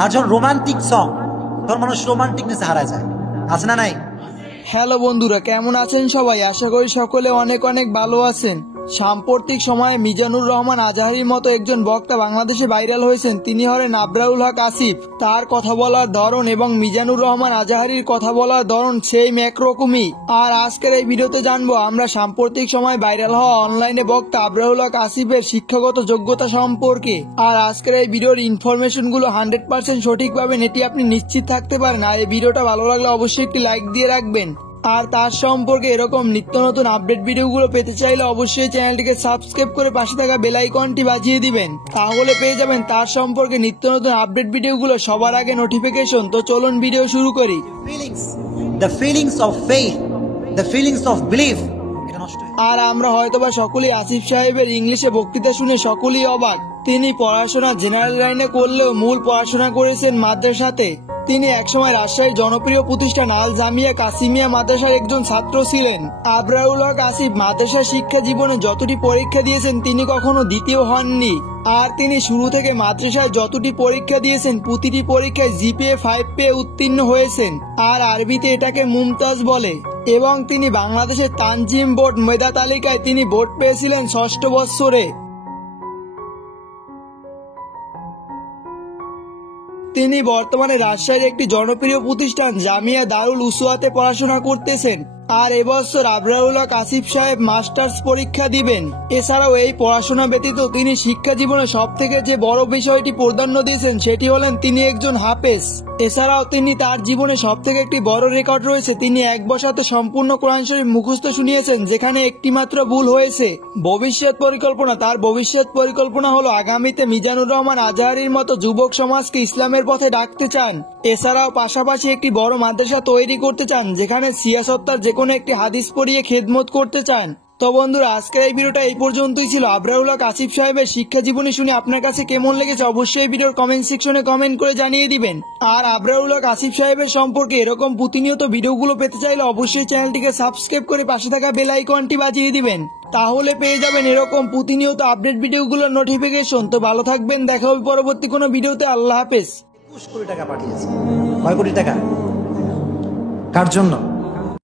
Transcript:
আর যখন romantic song, তখন মানুষ রোমান্টিকনেসে হারা যায়, আছে না নাই? হ্যালো বন্ধুরা, কেমন আছেন সবাই? আশা করি সকলে অনেক অনেক ভালো আছেন। সাম্প্রতিক সময়ে মিজানুর রহমান আজহারীর মতো একজন বক্তা বাংলাদেশে ভাইরাল হয়েছেন। তিনি হলেন আবরারুল হক আসিফ। তার কথা বলার ধরন এবং মিজানুর রহমান আজহারীর কথা বলার ধরন সেম একরকমই। আর আজকের এই ভিডিওতে জানবো আমরা সাম্প্রতিক সময় ভাইরাল হওয়া অনলাইনে বক্তা আবরারুল হক আসিফের শিক্ষাগত যোগ্যতা সম্পর্কে। আর আজকের এই ভিডিওর ইনফরমেশনগুলো 100% সঠিকভাবে এটি আপনি নিশ্চিত থাকতে পারেন। আর এই ভিডিওটা ভালো লাগলে অবশ্যই একটি লাইক দিয়ে রাখবেন। আর তার সম্পর্কে এরকম নিত্য নতুন আপডেট ভিডিওগুলো পেতে চাইলে অবশ্যই চ্যানেলটিকে সাবস্ক্রাইব করে পাশে থাকা বেল আইকনটি বাজিয়ে দিবেন, তাহলে পেয়ে যাবেন তার সম্পর্কে নিত্য নতুন আপডেট ভিডিওগুলো সবার আগে নোটিফিকেশন। তো চলুন ভিডিও শুরু করি। The feelings of faith, the feelings of belief, এটা নষ্ট হয়ে আর আমরা হয়তোবা সকলেই আসিফ সাহেবের ইংলিশে বক্তৃতা শুনে সকলেই অবাক। তিনি পড়াশোনা জেনারেল লাইনে করলেও মূল পড়াশোনা করেছেন মাদ্রাসাতে। তিনি একসময় রাজশাহীর জনপ্রিয় প্রতিষ্ঠান আল জামিয়া কাসিমিয়া মাদ্রাসার একজন ছাত্র ছিলেন। আবরারুল হক আসিফ মাদ্রাসা শিক্ষা জীবনে যতটি পরীক্ষা দিয়েছেন তিনি কখনো দ্বিতীয় হননি। আর তিনি শুরু থেকে মাদ্রাসায় যতটি পরীক্ষা দিয়েছেন প্রতিটি পরীক্ষায় জিপিএ 5 পেয়ে উত্তীর্ণ হয়েছেন। আর আরবিতে এটাকে মুমতাজ বলে। এবং তিনি বাংলাদেশের তানজিম বোর্ড মেধা তালিকায় তিনি বোর্ড পেয়েছিলেন 6ষ্ঠ বৎসরে। তিনি বর্তমানে রাজশাহীর একটি জনপ্রিয় প্রতিষ্ঠান জামিয়া দারুল উসওয়াতে পড়াশোনা করতেছেন। আর এবছর আবরারুল হক আসিফ সাহেব মাস্টার্স পরীক্ষা দিবেন। এছাড়াও এই পড়াশোনা ব্যতীত তিনি শিক্ষা জীবনে সব থেকে যে বড় বিষয়টি প্রাধান্য দিয়েছেন সেটি হলেন তিনি একজন হাফেজ। এছাড়াও তিনি তার জীবনে সব থেকে একটি বড় রেকর্ড রয়েছে, তিনি এক বছরে সম্পূর্ণ কোরআন শরীফ মুখস্থ শুনিয়েছেন, যেখানে একটি মাত্র ভুল হয়েছে। ভবিষ্যৎ পরিকল্পনা, তার ভবিষ্যৎ পরিকল্পনা হলো আগামীতে মিজানুর রহমান আজহারীর মতো যুবক সমাজকে ইসলামের পথে ডাকতে চান। এছাড়াও পাশাপাশি একটি বড় মাদ্রাসা তৈরি করতে চান, যেখানে সিয়াসত্তার যে কোনো একটি হাদিস পড়িয়ে খেদমত করতে চান। তো বন্ধুরা, আজকের এই ভিডিওটা এই পর্যন্তই ছিল। আবরারুল হক আসিফ সাহেবের শিক্ষা জীবনী শুনে আপনার কাছে কেমন লেগেছে অবশ্যই ভিডিওর কমেন্ট সেকশনে কমেন্ট করে জানিয়ে দিবেন। আর আবরারুল হক আসিফ সাহেবের সম্পর্কে এরকম প্রতিনিয়ত ভিডিওগুলো পেতে চাইলে অবশ্যই চ্যানেলটিকে সাবস্ক্রাইব করে পাশে থাকা বেল আইকনটি বাজিয়ে দিবেন, তাহলে পেয়ে যাবেন এরকম প্রতিনিয়ত আপডেট ভিডিওগুলোর নোটিফিকেশন। তো ভালো থাকবেন, দেখা হবে পরবর্তী কোনো ভিডিওতে। আল্লাহ হাফেজ। 21 কোটি টাকা পাঠিয়েছে। কয় কোটি টাকা? কার জন্য?